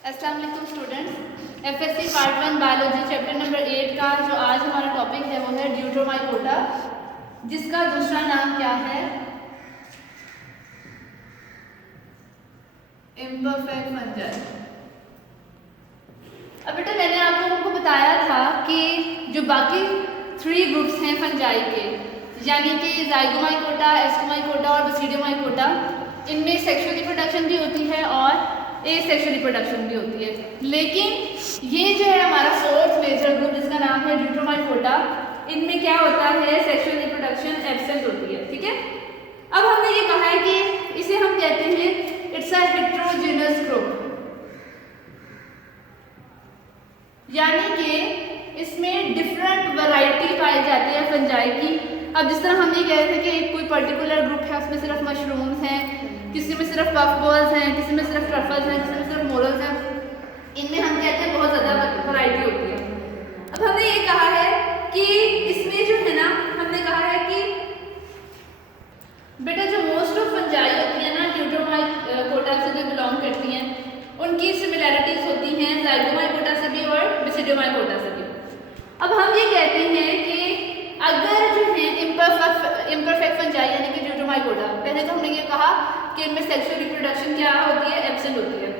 अस्सलाम वालेकुम students, FSc part 1 biology chapter number 8 का जो आज हमारा टॉपिक है वो है ड्यूटोमाइकोटा, जिसका दूसरा नाम क्या है? Imperfect fungi. अब बेटा मैंने आप लोगों को बताया था कि जो बाकी 3 ग्रुप्स हैं फंजाई के, यानी कि जाइगोमाइकोटा, एस्कोमाइकोटा और बसीडियोमाइकोटा, इनमें सेक्सुअल रिप्रोडक्शन भी होती है और एसेक्सुअल रिप्रोडक्शन भी होती है। लेकिन ये जो है हमारा फोर्थ मेजर ग्रुप जिसका नाम है ड्यूटोमाइकोटा, इनमें क्या होता है? सेक्सुअल रिप्रोडक्शन एब्सेंट होती है। ठीक है, अब हमने ये कहा है कि इसे हम कहते हैं इट्स अ हेटेरोजेनस ग्रुप, यानी कि इसमें डिफरेंट वैरायटी पाई जाती है फंजाई की। अब जिस तरह हम ये कह रहे थे कि कोई पर्टिकुलर ग्रुप है उसमें सिर्फ मशरूम्स हैं, किसी में सिर्फ पफ बॉल्स हैं, किसी में सिर्फ ट्रफल्स हैं, किसी में सिर्फ मोरल्स हैं, इनमें हम कहते हैं बहुत ज़्यादा वैरायटी होती है। अब हमने ये कहा है कि इसमें जो है ना, हमने कहा है कि बेटा जो मोस्ट ऑफ फंजाई होती है ना ड्यूटोमाइकोटा से जो बिलोंग करती हैं, उनकी सिमिलैरिटीज होती हैं जाइगोमाइकोटा से भी और बसीडियोमाइकोटा से भी। अब हम ये कहते हैं कि अगर जो है इम्परफेक्ट फंजाई यानी कि ड्यूटोमाइकोटा, पहले तो हमने ये कहा कि इनमें सेक्सुअल रिप्रोडक्शन क्या होती है? एब्सेंट होती है।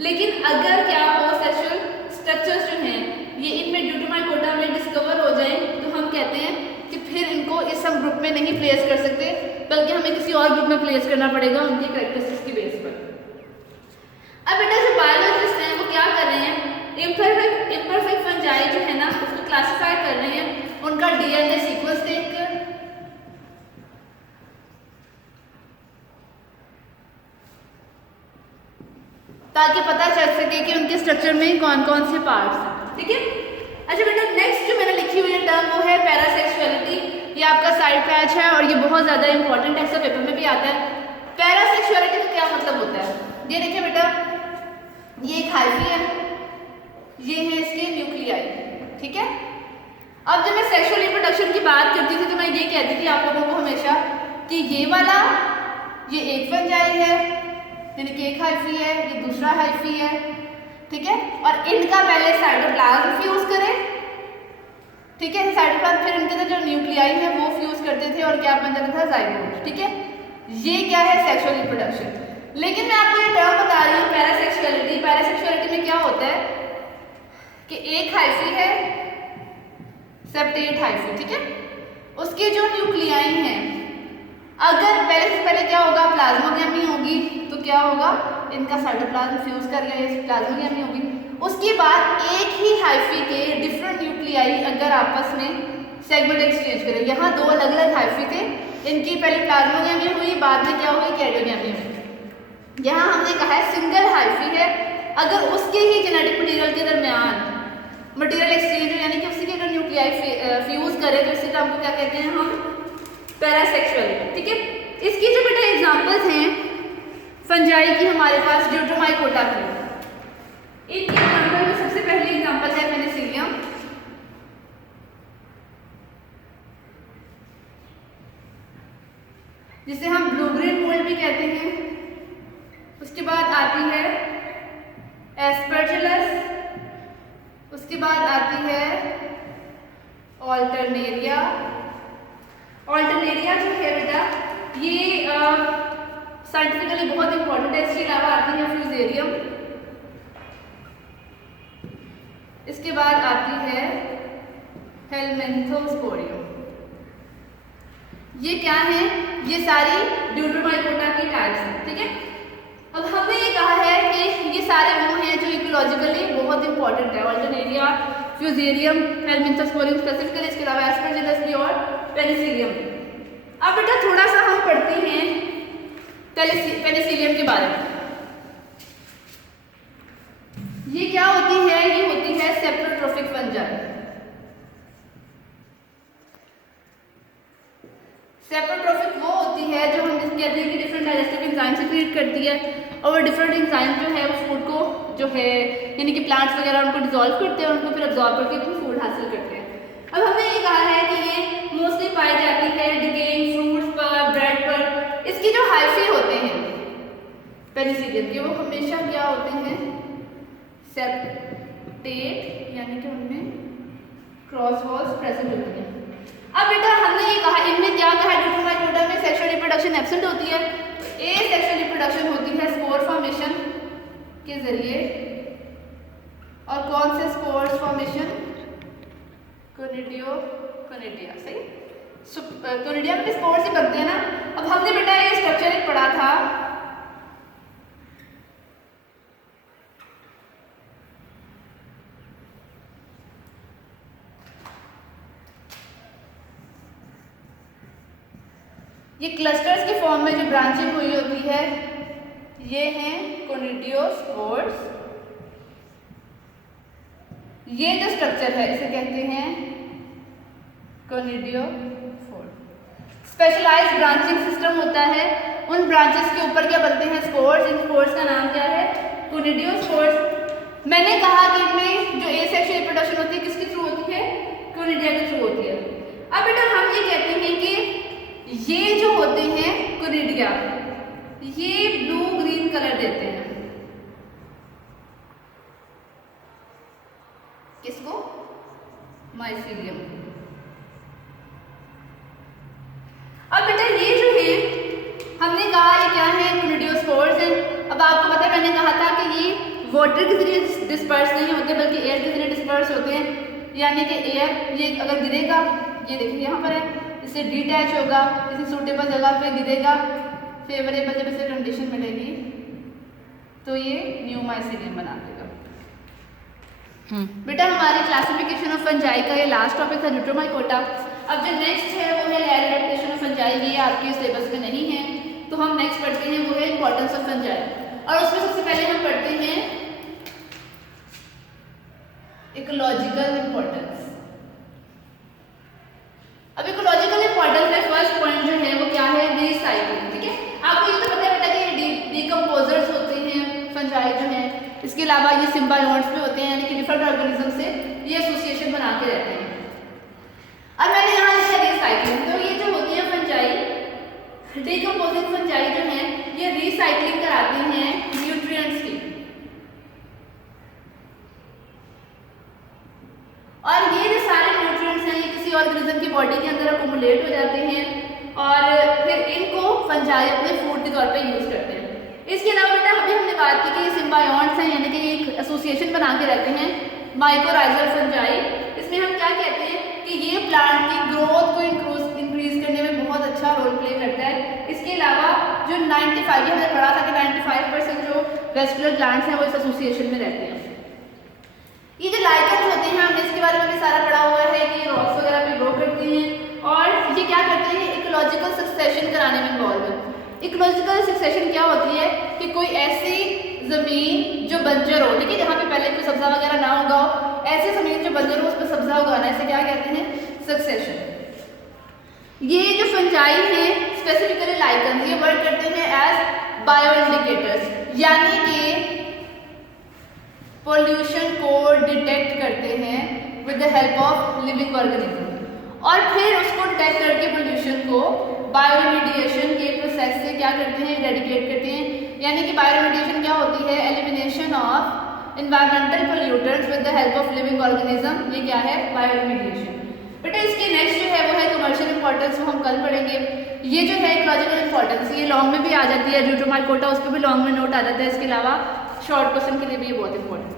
लेकिन अगर क्या हो सेक्सुअल स्ट्रक्चर्स जो हैं ये इनमें ड्यूटोमाइकोटा में डिस्कवर हो जाए, तो हम कहते हैं कि फिर इनको इस हम ग्रुप में नहीं प्लेस कर सकते, बल्कि हमें किसी और ग्रुप में प्लेस करना पड़ेगा उनकी कैरेक्टरिस्टिक्स की बेस पर। अब बेटा जो बायोलॉजिस्ट हैं वो क्या कर रहे हैं? इम्परफेक्ट फंजाई जो है ना उसको क्लासिफाई कर रहे हैं उनका डीएनए सीक्वेंस देखकर, ताकि पता चल सके कि उनके स्ट्रक्चर में कौन कौन से पार्ट्स हैं। ठीक है, अच्छा बेटा नेक्स्ट जो मैंने लिखी हुई है टर्म वो है पैरासेक्सुअलिटी। ये आपका साइड पैच है और ये बहुत ज़्यादा इंपॉर्टेंट है, ऐसा पेपर में भी आता है। पैरासेक्सुअलिटी का क्या मतलब होता है? ये देखिए बेटा, ये एक हाइफी है, ये है इसके न्यूक्लियाई। ठीक है, अब जब मैं सेक्सुअल रिप्रोडक्शन की बात करती थी तो मैं ये कहती थी आप लोगों को हमेशा कि ये वाला ये एक फंजाई है, यानी कि एक हाइफी है, ये दूसरा हाइफी है। ठीक है, और इनका पहले साइटोप्लाज्म फ्यूज करें। ठीक है, साइटोप्लाज्म फिर इनके अंदर जो न्यूक्लियाई है वो फ्यूज करते थे और क्या बन जाता था? जाइगोट। ठीक है, ये क्या है? Sexual reproduction. लेकिन मैं आपको ये टर्म बता रही हूँ पैरासेक्सुअलिटी। पैरासेक्सुअलिटी में क्या होता है कि एक हाइफी है, सेप्टेट हाइफी। ठीक है, उसके जो न्यूक्लियाई हैं, अगर पहले से पहले क्या होगा? प्लाज्मोगैमी होगी, तो क्या होगा? इनका साइटोप्लाज्म फ्यूज कर गया, ये प्लाज्मोगैमी होगी। उसके बाद एक ही हाइफी के डिफरेंट न्यूक्लियाई अगर आपस में सेगमेंट एक्सचेंज करें, यहाँ 2 अलग अलग हाइफी थे, इनकी पहले प्लाज्मोगैमी हुई, बाद में क्या हुई? कैरियोगैमी हुई। यहाँ हमने कहा है सिंगल हाइफी है, अगर उसके ही जेनेटिक मटेरियल के दरमियान मटेरियल एक्सचेंज हो, यानी कि उसी के अगर न्यूक्लियाई फ्यूज करें, तो इसी टर्म को क्या कहते हैं हम? पैरासेक्सुअल। ठीक है, इसकी जो बेटा एग्जांपल्स हैं फंजाई की हमारे पास ड्यूटोमाइकोटा की, एक एग्जांपल में सबसे पहली एग्जांपल है पेनिसिलियम। जिसे हम ब्लू ग्रीन मोल्ड भी कहते हैं। उसके बाद आती है एस्परजिलस, उसके बाद आती है ऑल्टरनेरिया। ऑल्टरनेरिया जो है बेटा ये साइंटिफिकली बहुत इंपॉर्टेंट है। इसके अलावा आती है फ्यूजेरियम, इसके बाद आती है हेलमिंथोस्पोरियम। ये क्या है? ये सारी ड्यूटोमाइकोटा की टाइप्स हैं। ठीक है, अब हमने ये कहा है कि ये सारे वो हैं जो इकोलॉजिकली बहुत इंपॉर्टेंट है। ऑल्टरनेरिया, फ्यूजेरियम, हेलमिंथोस्पोरियम स्पेसिफिकली, इसके अलावा एस्परजिलस भी और पेनिसिलियम। अब बेटा थोड़ा सा हम पढ़ते हैं पेनिसिलियम के बारे में। ये क्या होती है? ये होती है सेप्रोट्रोफिक फंजाई। सेप्रोट्रोफिक वो होती है जो हम कहते हैं कि डिफरेंट डाइजेस्टिव एंजाइम से क्रिएट करती है, और वो डिफरेंट एंजाइम जो है वो फूड को जो है यानी कि प्लांट्स वगैरह उनको डिसॉल्व करते हैं और उनको फिर अब्जॉर्ब करके अपनी फूड हासिल करते हैं। अब हमने ये कहा है कि ये मोस्टली पाई जाती है डिकेइंग फ्रूट्स पर, ब्रेड पर। इसकी जो हाइफी होते हैं पेनिसिलियम के, वो हमेशा क्या होते हैं? सेप्टेट यानी कि उनमें क्रॉस वॉल्स प्रेजेंट होती हैं। अब बेटा हमने ये कहा, इनमें क्या कहा, ड्यूटोमाइकोटा में सेक्सुअल रिप्रोडक्शन एब्सेंट होती है। ए सेक्सुअल रिप्रोडक्शन होती है स्पोर फॉर्मेशन के जरिए, और कौन से स्पोर्स फॉर्मेशन, कोनिडिया, सही, कोनिडिया में स्पोर्स ही बनते हैं ना। अब हमने बेटा ये स्ट्रक्चर एक पढ़ा था, ये क्लस्टर्स के फॉर्म में जो ब्रांचिंग हुई होती है ये हैं कोनिडियोस्पोर्स। ये जो स्ट्रक्चर है इसे कहते हैं कोनिडियोफोर। स्पेशलाइज्ड ब्रांचिंग सिस्टम होता है, उन ब्रांचेस के ऊपर क्या बनते हैं, स्पोर्स। इन स्पोर्स का नाम क्या है, कोनिडियोस्पोर्स। मैंने कहा कि इनमें जो एसेक्सुअल रिप्रोडक्शन होती है किसके थ्रू होती है, कोनिडिया के थ्रू होती है। अब बेटा हम ये कहते हैं कि ये जो होते हैं कोनिडिया, ये ब्लू ग्रीन कलर देते हैं, किसको, माइसीलियम। अब बेटा ये जो है हमने कहा ये क्या है, कोनिडियोस्पोर्स हैं। अब आपको पता है मैंने कहा था कि ये वाटर के जरिए डिस्पर्स नहीं होते बल्कि एयर के जरिए डिस्पर्स होते हैं। यानी कि एयर ये अगर गिरेगा, ये देखिए यहाँ पर है, इससे डिटैच होगा, किसी सूटेबल जगह पे गिरेगा, फेवरेबल जब इसे कंडीशन मिलेगी तो ये न्यू माइसीलियम बना देगा। बेटा हमारे क्लासिफिकेशन ऑफ फंजाई का ये लास्ट टॉपिक था, ड्यूटोमाइकोटा। अब जो नेक्स्ट है वो है लेयर एडेप्टेशन ऑफ फंजाई। ये आपके सिलेबस में नहीं है तो हम नेक्स्ट पढ़ते हैं वो है इंपॉर्टेंस ऑफ फंजाई, और उसमें सबसे पहले हम पढ़ते हैं इकोलॉजिकल इंपॉर्टेंस। अब इकोलॉजिकल इंपॉर्टेंस में फर्स्ट पॉइंट जो है वो क्या है, रीसाइक्लिंग। ठीक है, आपको ये तो पता है बेटा कि डिकम्पोजर्स होते हैं फंजाई जो है, इसके अलावा ये सिम्बायोट्स भी होते हैं, यानी कि डिफरेंट ऑर्गेनिज्म से ये एसोसिएशन बना के रहते हैं। अब मैंने यहाँ लिखा रीसाइक्लिंग, तो ये जो होती है फंजाई, डिकम्पोजिंग फंजाई जो है ये रीसाइक्लिंग कराते हैं न्यूट्रिएंट्स की, और ये जो सारे न्यूट्रिएंट्स हैं ये किसी ऑर्गेनिज्म की बॉडी के अंदर अकोमुलेट हो जाते हैं और फिर इनको फंजाई अपने फूड के तौर पे यूज करते हैं। इसके अलावा बेटा अभी हमने बात की कि ये सिम्बायोट्स हैं, यानी कि ये एक एसोसिएशन बना के रहते हैं, माइकोराइजल फंजाई। इसमें हम क्या कहते हैं कि ये प्लांट की ग्रोथ को इंक्रीज करने में बहुत अच्छा रोल प्ले करता है। इसके अलावा जो 95 हमने पढ़ा था कि 95% जो वेस्कुलर प्लांट्स हैं वो इस एसोसिएशन में रहते हैं। ये जो लाइकेंस होते हैं हमने इसके बारे में भी सारा पढ़ा हुआ है कि रॉक्स वगैरह पे ग्रो करते हैं और ये क्या करते हैं, इकोलॉजिकल सक्सेशन कराने में इन्वॉल्व है। इकोलॉजिकल सक्सेशन क्या होती है कि कोई ऐसी जमीन जो बंजर हो, ठीक है, जहाँ पे पहले कोई सब्जा वगैरह ना उगा हो, ऐसी जमीन जो बंजर हो उस पर सब्जा उगाना, इसे क्या कहते हैं, सक्सेशन। ये जो फंजाई है स्पेसिफिकली लाइकेंस, ये वर्क करते हैं एज बायो इंडिकेटर्स, यानी कि पोल्यूशन को डिटेक्ट करते हैं with the help of living organism, और फिर उसको डिटेक्ट करके पोल्यूशन को बायोरिमेडिएशन के प्रोसेस से क्या करते हैं, इरेडिकेट करते हैं। यानी कि बायोरिमेडिएशन क्या होती है, elimination of environmental pollutants with the help of living organism, ये क्या है, बायोरिमेडिएशन। बेटा इसके नेक्स्ट जो है वो है कमर्शियल इंपॉर्टेंस, वो हम कल पढ़ेंगे। ये जो है इकोलॉजिकल इंपॉर्टेंस ये लॉन्ग में भी आ जाती है, ड्यूटोमाइकोटा उस पर भी लॉन्ग में नोट आ जाता है, इसके अलावा शॉर्ट क्वेश्चन के लिए भी ये बहुत इंपॉर्टेंट है।